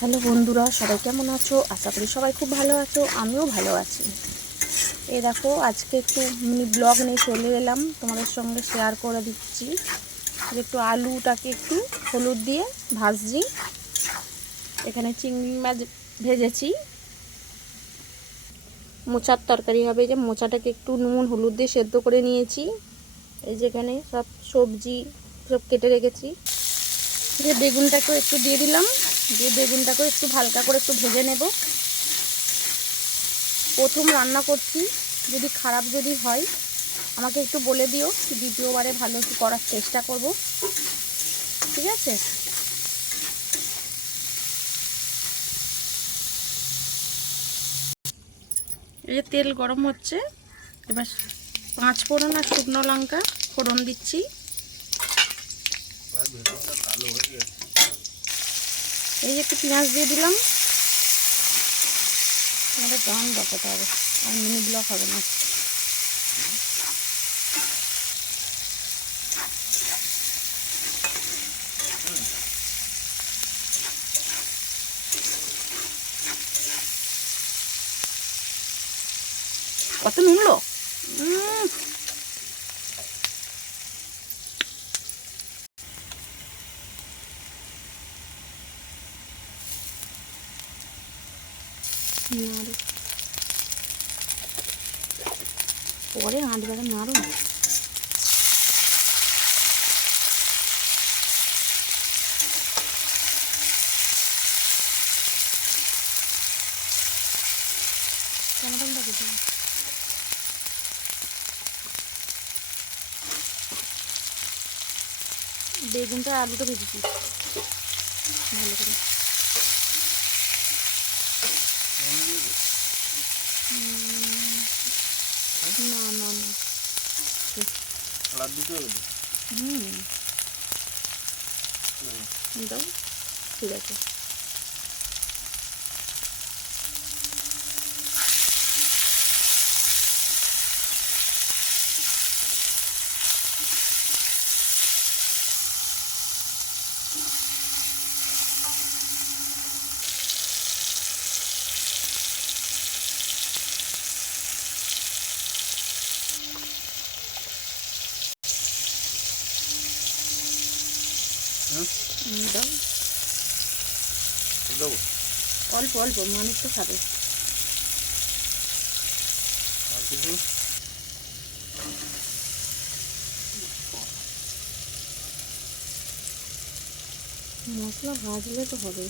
Hello বন্ধুরা, সবাই কেমন আছো? আশা করি সবাই খুব ভালো আছো, আমিও ভালো আছি। এই দেখো, আজকে একটু মিনি ব্লগ নিয়ে চলে এলাম, তোমাদের সঙ্গে শেয়ার করে দিচ্ছি। একটু আলুটাকে একটু হলুদ দিয়ে ভাজছি। এখানে চিংড়ি মাছ ভেজেছি, মোচার তরকারি হবে। যে মোচাটাকে একটু নুন হলুদ দিয়ে সেদ্ধ করে নিয়েছি। এই যেখানে সব সবজি সব কেটে রেখেছি। যে বেগুনটাকেও একটু দিয়ে দিলাম, দিয়ে বেগুনটাকেও একটু হালকা করে একটু ভেজে নেব। প্রথম রান্না করছি, যদি খারাপ যদি হয় আমাকে একটু বলে দিও, দ্বিতীয়বারে ভালো করার চেষ্টা করব, ঠিক আছে? এই যে তেল গরম হচ্ছে, এবার 5 ফোড়ন আর শুকনো লঙ্কা ফোড়ন দিচ্ছি। এই যে একটু পেঁয়াজ দিয়ে দিলাম। আমাদের গান বসাতে হবে, আর মিনি ব্লক হবে না। কত নুনলো! পরে আঁটবারে নাড়ো না। টমেটোটা দিতে হবে। বেগুনটা আলুটা ভেজেছি ভালো করে। না না না, দাও, ঠিক আছে। দাও, অল্প অল্প, মানুষ তো খাবে। মশলা ভাজলে তো হবে।